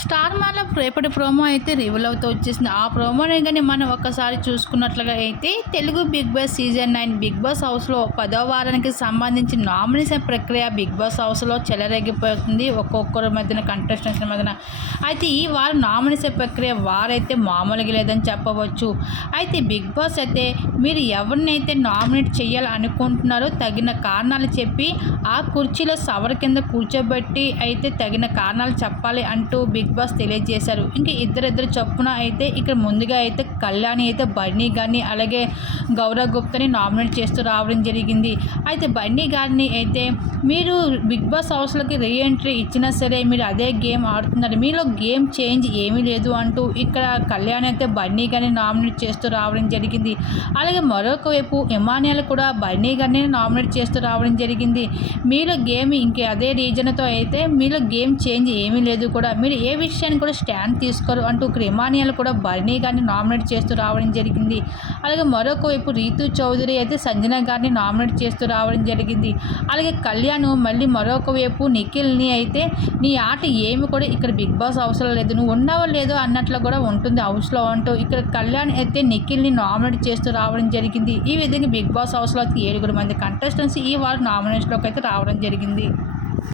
Star మాల రేపటి promo అయితే reveal అవుతూ వచ్చేసింది. ఆ ప్రోమోనే కానీ మనం ఒక్కసారి చూసుకున్నట్లుగా అయితే Telugu Bigg Boss season nine Bigg Boss హౌస్లో పదో వారానికి సంబంధించి నామినేషన్ ప్రక్రియ బిగ్ బాస్ హౌస్లో చెలరేగిపోతుంది. ఒక్కొక్కరి మధ్యన కంటెస్టెంట్స్ మధ్యన. అయితే ఈ వారం నామినేషన్ ప్రక్రియ వారైతే మామూలుగా లేదని చెప్పవచ్చు. అయితే బిగ్ బాస్ అయితే మీరు ఎవరినైతే నామినేట్ చేయాలి అనుకుంటున్నారో తగిన కారణాలు చెప్పి ఆ కుర్చీలో సవర్ కింద కూర్చోబెట్టి అయితే తగిన కారణాలు చెప్పాలి అంటూ బిగ్ బిగ్ బాస్ తెలియజేశారు. ఇంకా ఇద్దరిద్దరు చొప్పున అయితే ఇక్కడ ముందుగా అయితే కళ్యాణి అయితే బన్నీ గారిని అలాగే గౌరవ్ గుప్తని నామినేట్ చేస్తూ రావడం జరిగింది. అయితే బన్నీ గారిని అయితే మీరు బిగ్ బాస్ హౌస్లోకి రీఎంట్రీ ఇచ్చినా సరే మీరు అదే గేమ్ ఆడుతున్నారు. మీలో గేమ్ చేంజ్ ఏమీ లేదు అంటూ ఇక్కడ కళ్యాణ్ అయితే బన్నీ గారిని నామినేట్ చేస్తూ రావడం జరిగింది. అలాగే మరొక వైపు ఇమానియల్ కూడా బన్నీ గారిని నామినేట్ చేస్తూ రావడం జరిగింది. మీలో గేమ్ ఇంకే అదే రీజన్తో అయితే మీలో గేమ్ చేంజ్ ఏమీ లేదు కూడా. మీరు ఏ విషయాన్ని కూడా స్టాండ్ తీసుకోరు. అంటూ క్రిమానియాలు కూడా బర్నీ గారిని నామినేట్ చేస్తూ రావడం జరిగింది. అలాగే మరొక వైపు రీతు చౌదరి అయితే సంజన గారిని నామినేట్ చేస్తూ రావడం జరిగింది. అలాగే కళ్యాణ్ మళ్ళీ మరొక వైపు నిఖిల్ని అయితే నీ ఆట ఏమి కూడా ఇక్కడ బిగ్ బాస్ అవసరం లేదు. నువ్వు ఉన్నావో లేదో అన్నట్లు కూడా ఉంటుంది హౌస్లో అంటూ ఇక్కడ కళ్యాణ్ అయితే నిఖిల్ని నామినేట్ చేస్తూ రావడం జరిగింది. ఈ విధంగా బిగ్ బాస్ హౌస్లో ఏడుగురు మంది కంటెస్టెంట్స్ ఈ వారం నామినేషన్లోకి అయితే రావడం జరిగింది.